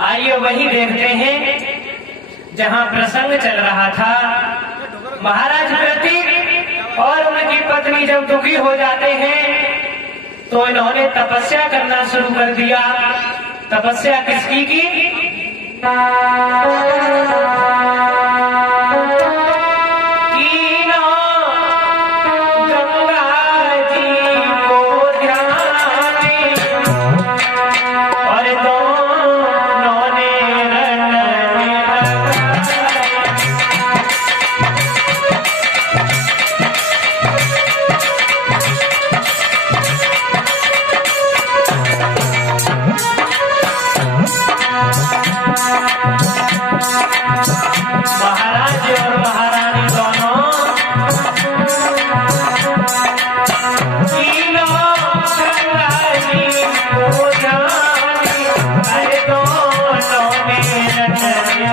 आइए वही देखते हैं जहां प्रसंग चल रहा था। महाराज प्रतीक और उनकी पत्नी जब दुखी हो जाते हैं तो इन्होंने तपस्या करना शुरू कर दिया। तपस्या किसकी की? महाराज और महारानी दोनों तीनों संगाई को जानी, अरे दोनों में रटने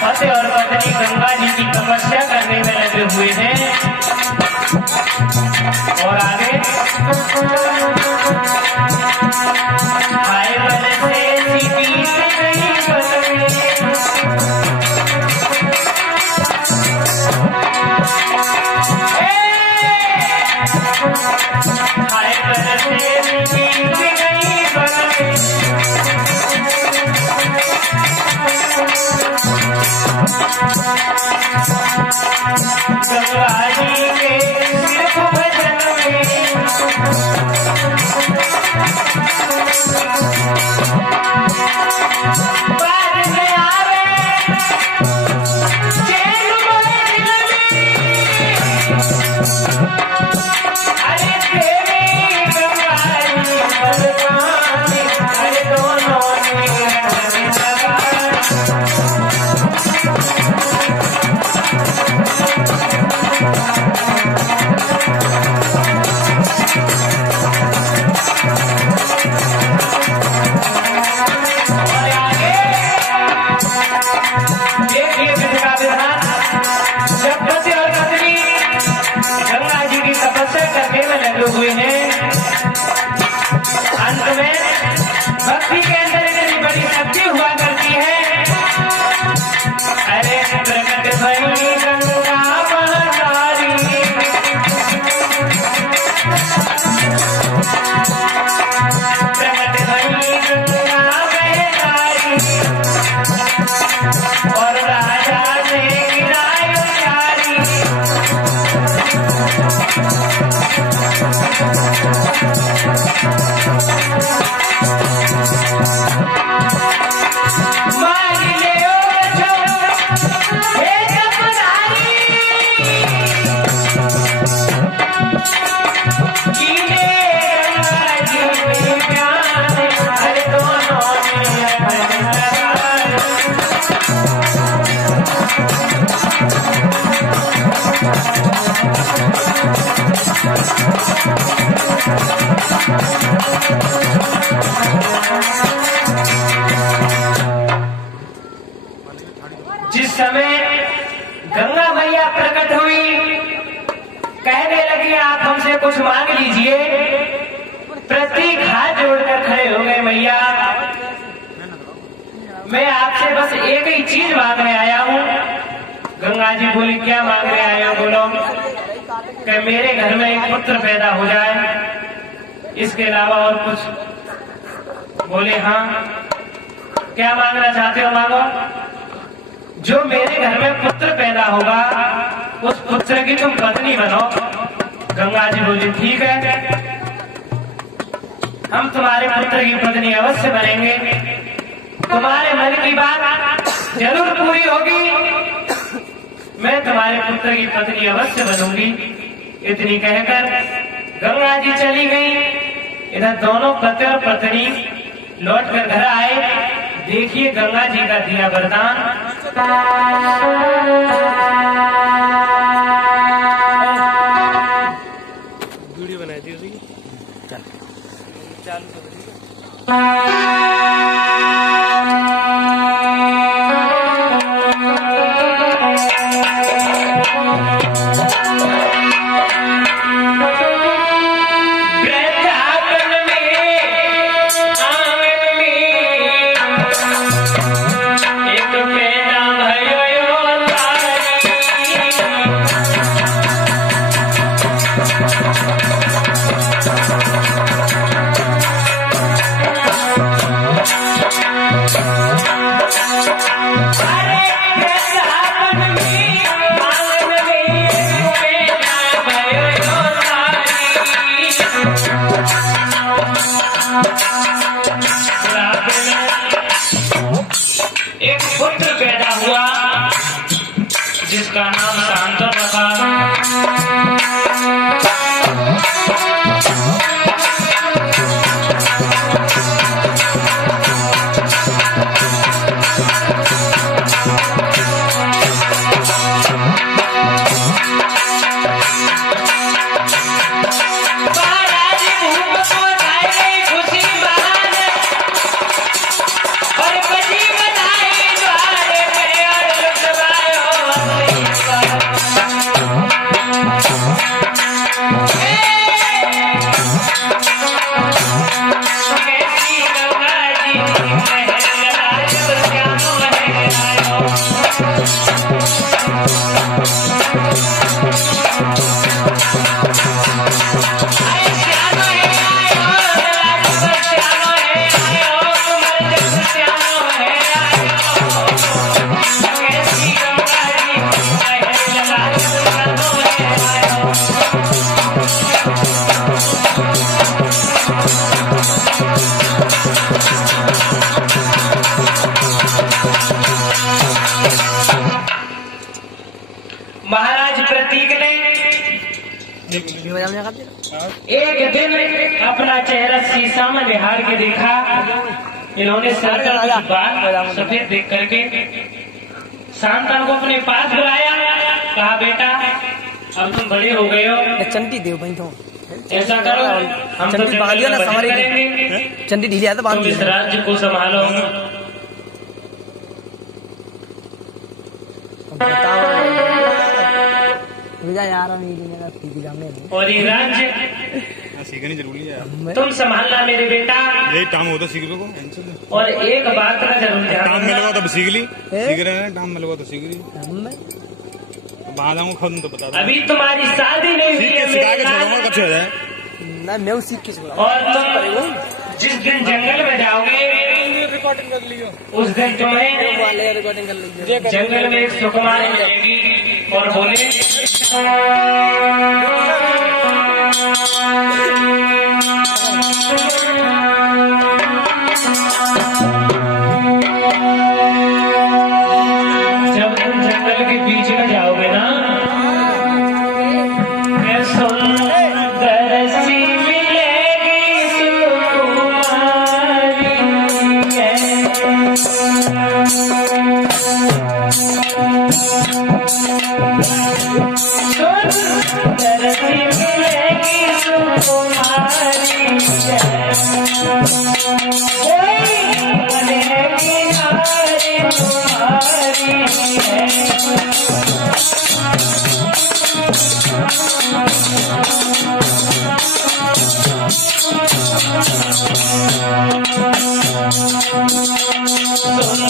पति और पत्नी गंगा जी की तपस्या करने में लगे हुए हैं। और आगे हुए हैं। अंत में भक्ति के अंदर इतनी बड़ी शक्ति हुआ करती है। अरे प्रकट भई गंगा महातारी, प्रकट भई गंगा महातारी, और राजा ने गिराई उचारी। Thank you. समय गंगा मैया प्रकट हुई, कहने लगी आप हमसे कुछ मांग लीजिए। प्रतीक हाथ जोड़कर खड़े हो गए, मैया मैं आपसे बस एक ही चीज मांगने आया हूँ। गंगा जी बोली क्या मांगने आए हो? बोलो कि मेरे घर में एक पुत्र पैदा हो जाए, इसके अलावा और कुछ? बोले हाँ। क्या मांगना चाहते हो? मांगो। जो मेरे घर में पुत्र पैदा होगा उस पुत्र की तुम पत्नी बनो। गंगा जी बोली ठीक है, हम तुम्हारे पुत्र की पत्नी अवश्य बनेंगे, तुम्हारे मन की बात जरूर पूरी होगी, मैं तुम्हारे पुत्र की पत्नी अवश्य बनूंगी। इतनी कहकर गंगा जी चली गई। इधर दोनों पति और पत्नी लौट कर घर आए। देखिए गंगा जी का दिया वरदान। वीडियो बनाई थी उसकी, चालू एक पुत्र पैदा हुआ जिसका नाम शांतन रखा। महाराज प्रतीक ने एक दिन अपना चेहरा शीशा में निहार के देखा। इन्होंने बाल सफेद देख करके शांतन को अपने पास बुलाया। कहा बेटा अब तुम बड़े हो गए हो, चंडी देव भाई तो ऐसा करो हम तो करेंगे, चंडी ढीली आता तुम इस राज्य को संभालो। यार और ये राज्य सीखनी जरूरी है, तुम संभालना मेरे बेटा। यही काम होता सीखने को। और एक बात का जरूर ध्यान काम रखना, मिलेगा तब सीख ली, सीख रहे हैं काम मिलेगा तो सीख ली। बाद में खुद तो बता दो। अभी तुम्हारी शादी नहीं हुई है सिखा के मेरे छोड़ूंगा, कब हो जाए ना मैं सीख के और तुम जिस दिन जंगल में जाओगे रिकॉर्डिंग कर लियो, उस दिन तुम्हें रिकॉर्डिंग कर लीजिए। जंगल में एक सुकुमारी मिलेगी और बोले जब तुम जंगल के बीच में जाओगे ना, सुंदर सी मिलेगी सुकुमारी सुंदर सी मिलेगी सुकुमारी। सुकुमारी है।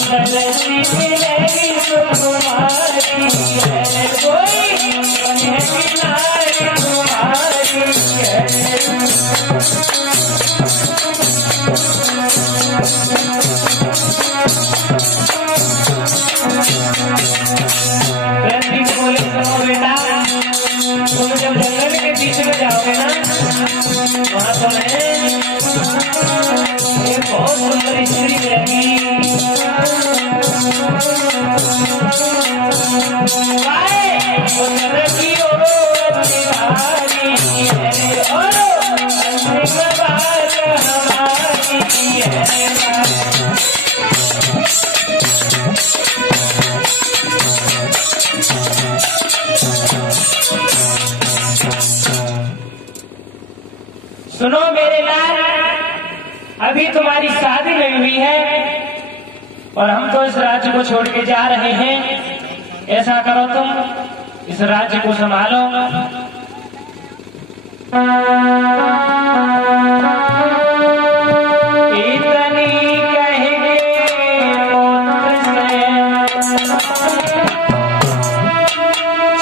सुंदर सी मेरी सुकुमारी है, कोई बने नारी कुमारी है। प्रतिकूल सुनो बेटा, तुम जब जंगल के बीच में जाओगे ना, वहां तुम्हें एक बहुत सुंदर स्त्री मिलेगी। सुंदर की ओर निभानी है और बात हमारी है। सुनो मेरे लाल, अभी तुम्हारी शादी नहीं हुई है और हम तो इस राज्य को छोड़ के जा रहे हैं। ऐसा करो तुम इस राज्य को संभालो। इतनी कहेंगे पुत्र से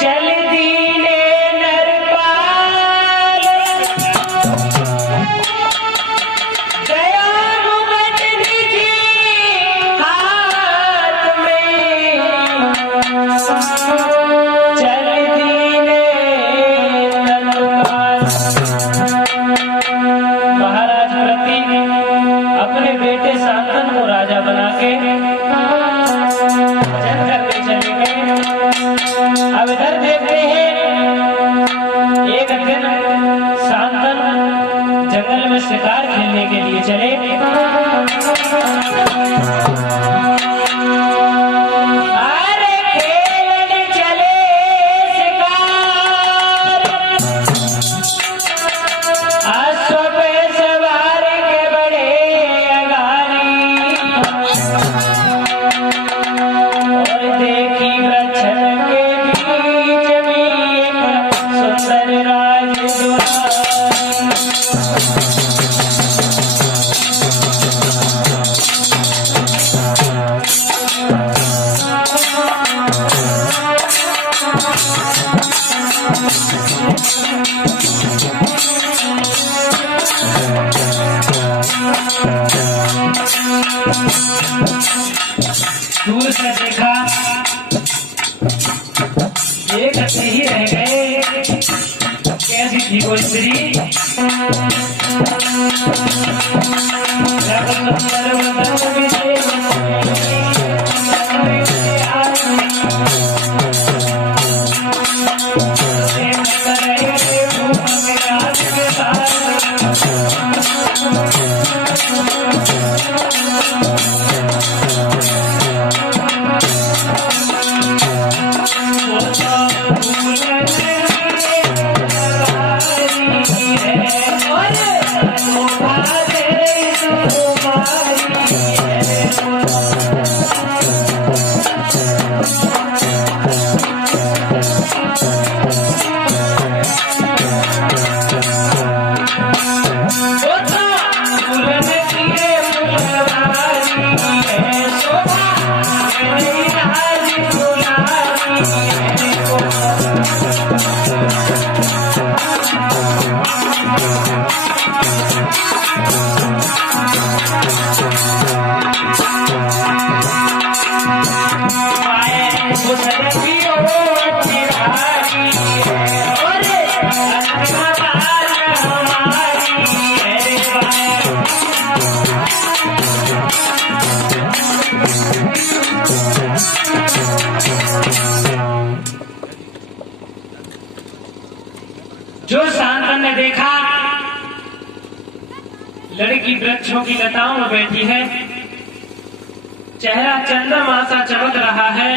चल दीने नरपाल, दयानुमत निजी हाथ में चल दीने नरपाल। महाराज प्रति अपने बेटे शांतन को राजा बना के भजन करते चले गए। अब इधर देखते हैं, एक दिन शांतन जंगल में शिकार खेलने के लिए चले। अरे खेलने चले शिकार, अश्व पे सवार के बड़े अगारी, और देखी वृक्षन के बीच में एक सुंदर राजदुलारी। दूर से देखा, एक अच्छी ही रह गए। कैसी थी वो स्त्री? जब सुंदर वदन विशेष जो शांतन ने देखा लड़की वृक्षों की लताओं में बैठी है, चेहरा चंद्रमा सा चमक रहा है,